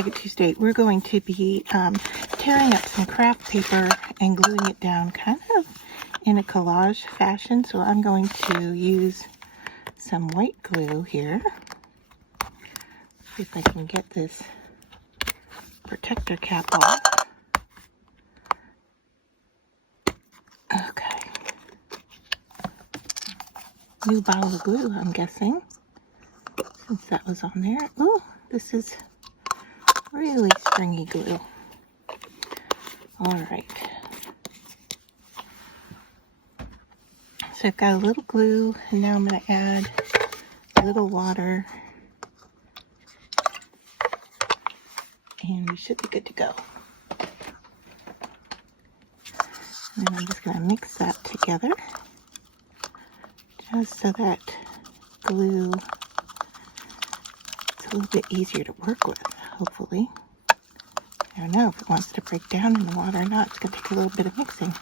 Tag Tuesday, we're going to be tearing up some craft paper and gluing it down kind of in a collage fashion. So I'm going to use some white glue here. See if I can get this protector cap off. Okay. New bottle of glue, I'm guessing, since that was on there. Oh, this is really stringy glue. All right. So I've got a little glue, and now I'm going to add a little water, and we should be good to go. And then I'm just going to mix that together, just so that glue is a little bit easier to work with, hopefully. I don't know if it wants to break down in the water or not. It's going to take a little bit of mixing.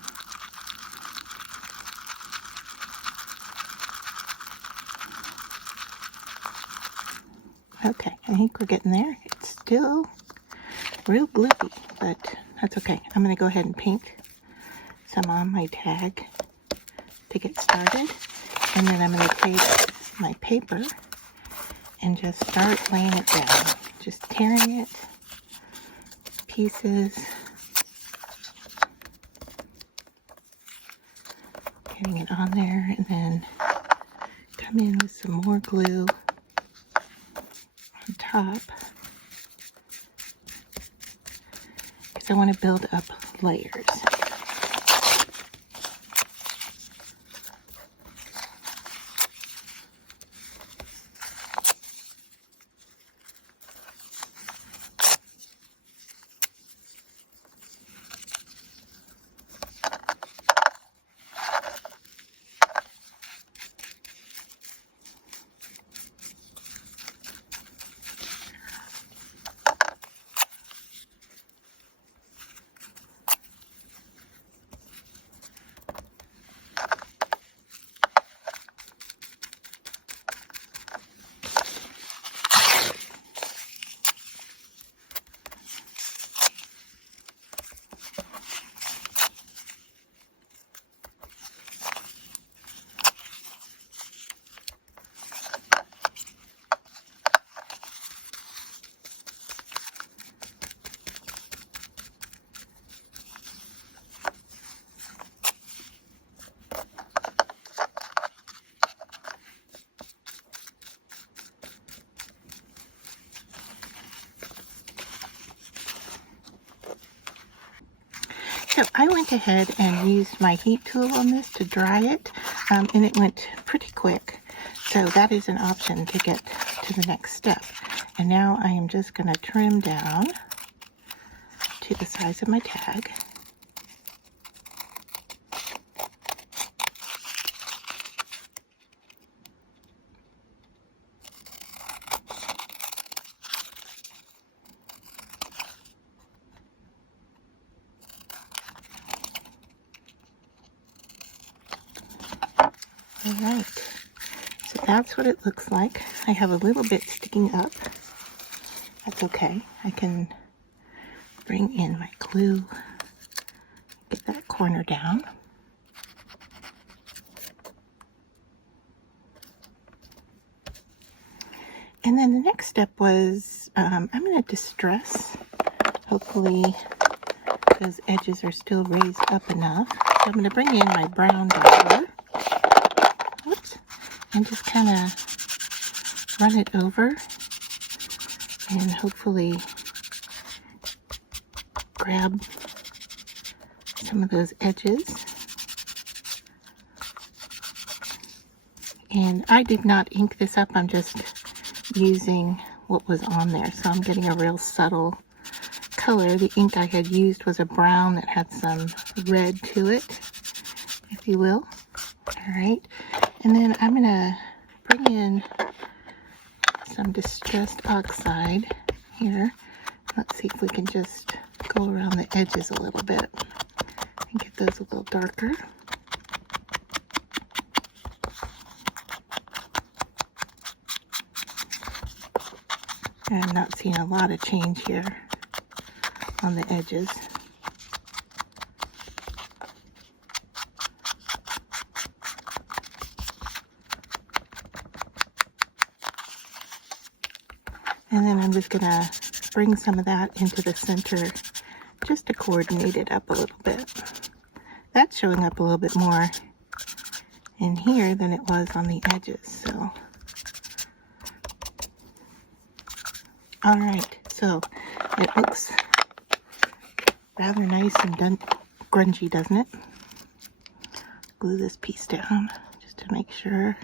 Okay, I think we're getting there. It's still real gluey, but that's okay. I'm going to go ahead and paint some on my tag to get started. And then I'm going to take my paper and just start laying it down. Just tearing it pieces, getting it on there, and then come in with some more glue on top, because I want to build up layers. So I went ahead and used my heat tool on this to dry it, and it went pretty quick. So that is an option to get to the next step. And now I am just going to trim down to the size of my tag. All right, so that's what it looks like. I have a little bit sticking up. That's okay. I can bring in my glue, get that corner down. And then the next step was I'm going to distress. Hopefully those edges are still raised up enough. So I'm going to bring in my brown dye. Whoops. And just kind of run it over and hopefully grab some of those edges. And I did not ink this up, I'm just using what was on there, so I'm getting a real subtle color. The ink I had used was a brown that had some red to it, if you will. All right, and then I'm gonna bring in some distressed oxide here. Let's see if we can just go around the edges a little bit and get those a little darker. And I'm not seeing a lot of change here on the edges. And then I'm just gonna bring some of that into the center just to coordinate it up a little bit. That's showing up a little bit more in here than it was on the edges, so. All right, so it looks rather nice and done, grungy, doesn't it? Glue this piece down just to make sure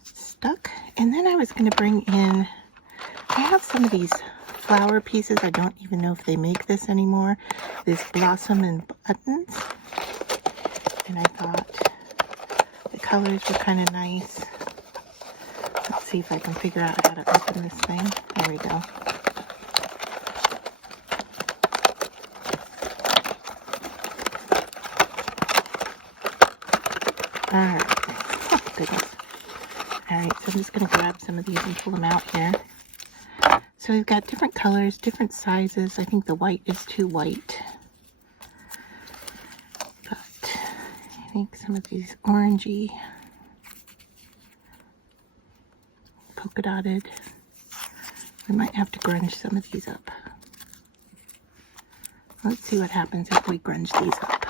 it's stuck. And then I was gonna bring in, I have some of these flower pieces. I don't even know if they make this anymore. This blossom and buttons. And I thought the colors were kind of nice. Let's see if I can figure out how to open this thing. There we go. Alright. Oh, goodness. Alright, so I'm just going to grab some of these and pull them out here. So we've got different colors, different sizes. I think the white is too white. But I think some of these orangey, polka dotted, we might have to grunge some of these up. Let's see what happens if we grunge these up.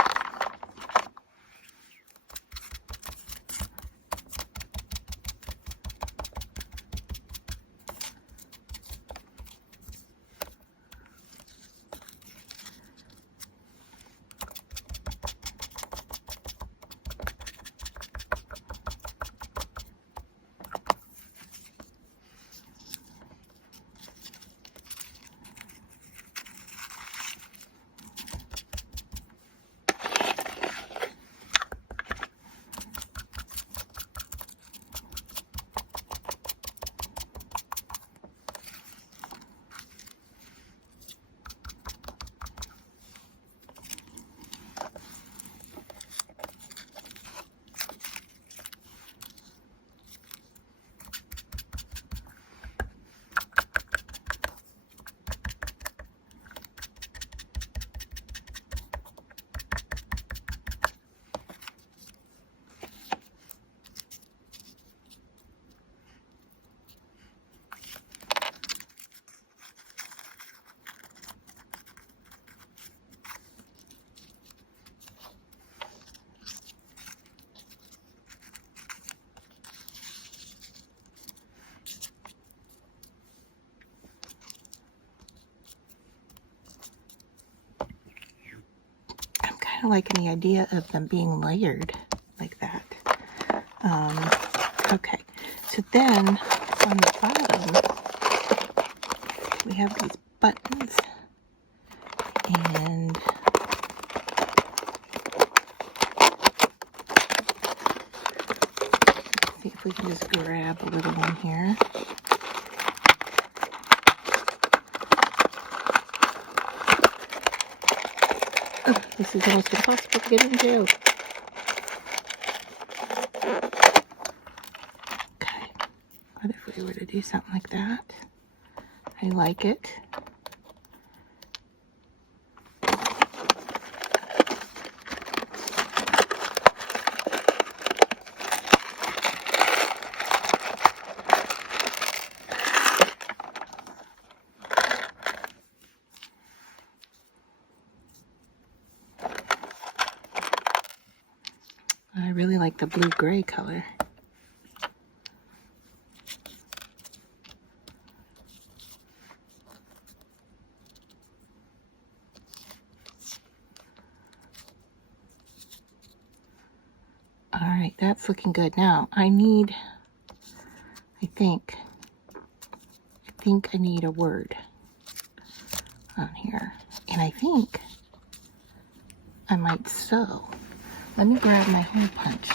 Liking the idea of them being layered like that. Okay, so then on the bottom we have these buttons, and let's see if we can just grab a little one here. Oh, this is almost impossible to get into. Okay, what if we were to do something like that? I like it. I really like the blue-gray color. All right, that's looking good. Now, I think I need a word on here. And I think I might sew. Let me grab my hole punch.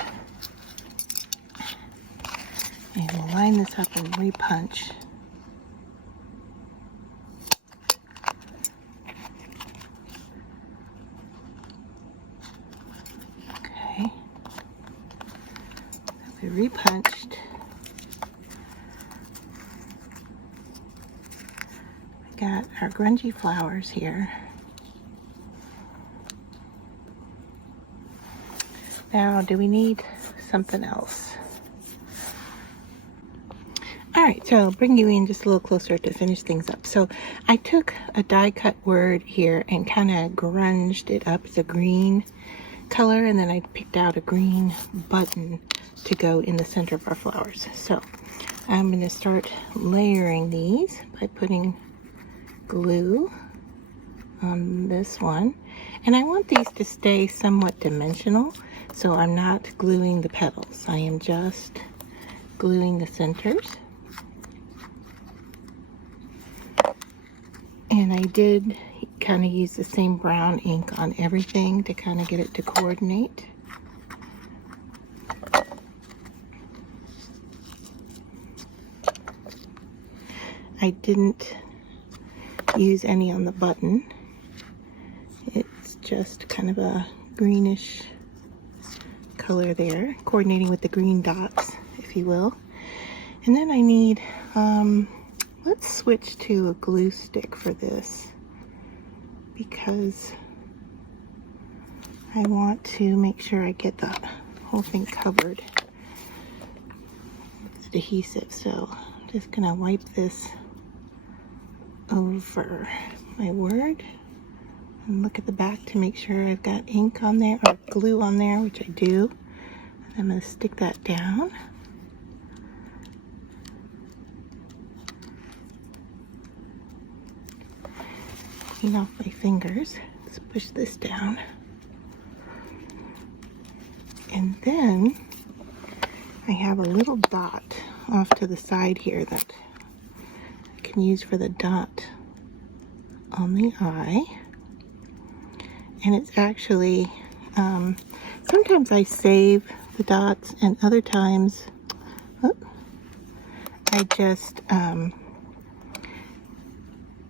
And we'll line this up and re-punch. Okay. So we re-punched. got our grungy flowers here. Now, do we need something else? All right, so I'll bring you in just a little closer to finish things up. So I took a die cut word here and kind of grunged it up as a green color, and then I picked out a green button to go in the center of our flowers. So I'm going to start layering these by putting glue on this one. And I want these to stay somewhat dimensional, so I'm not gluing the petals. I am just gluing the centers. And I did kind of use the same brown ink on everything to kind of get it to coordinate. I didn't use any on the button. It's just kind of a greenish color there, coordinating with the green dots, if you will. And then I need, let's switch to a glue stick for this, because I want to make sure I get the whole thing covered with adhesive. So I'm just gonna wipe this over my word and look at the back to make sure I've got ink on there or glue on there, which I do. And I'm going to stick that down. Clean off my fingers. Let's push this down. And then I have a little dot off to the side here that I can use for the dot on the eye. And it's actually, sometimes I save the dots, and other times, I just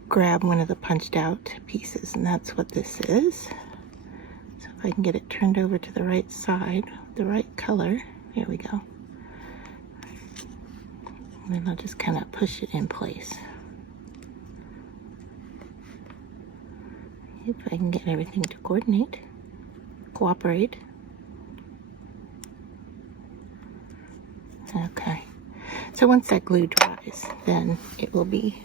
grab one of the punched out pieces, and that's what this is. So if I can get it turned over to the right side, the right color, there we go. And then I'll just kind of push it in place. If I can get everything to cooperate. Okay, so once that glue dries, then it will be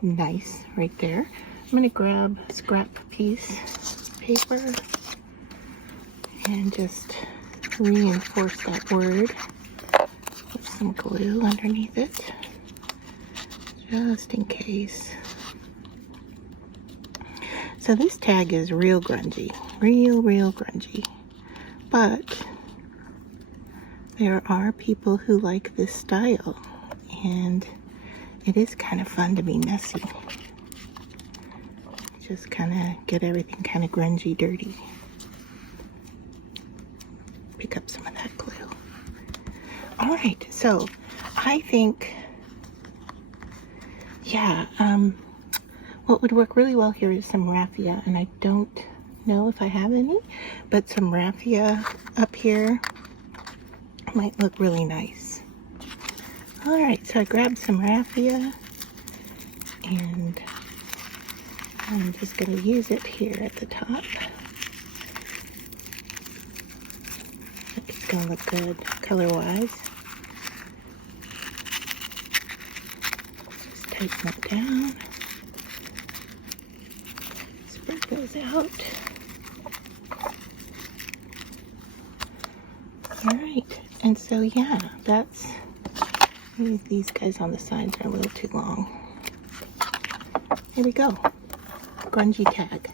nice right there. I'm going to grab a scrap piece of paper and just reinforce that word with some glue underneath it, just in case. So this tag is real grungy, real grungy, but there are people who like this style, and it is kind of fun to be messy. Just kind of get everything kind of grungy, dirty. Pick up some of that glue. All right, so I think, yeah, what would work really well here is some raffia, and I don't know if I have any, but some raffia up here might look really nice. All right, so I grabbed some raffia, and I'm just going to use it here at the top. It's going to look good color-wise. Just tighten that down. Spread those out. All right, and so yeah, that's, these guys on the sides are a little too long. Here we go, grungy tag.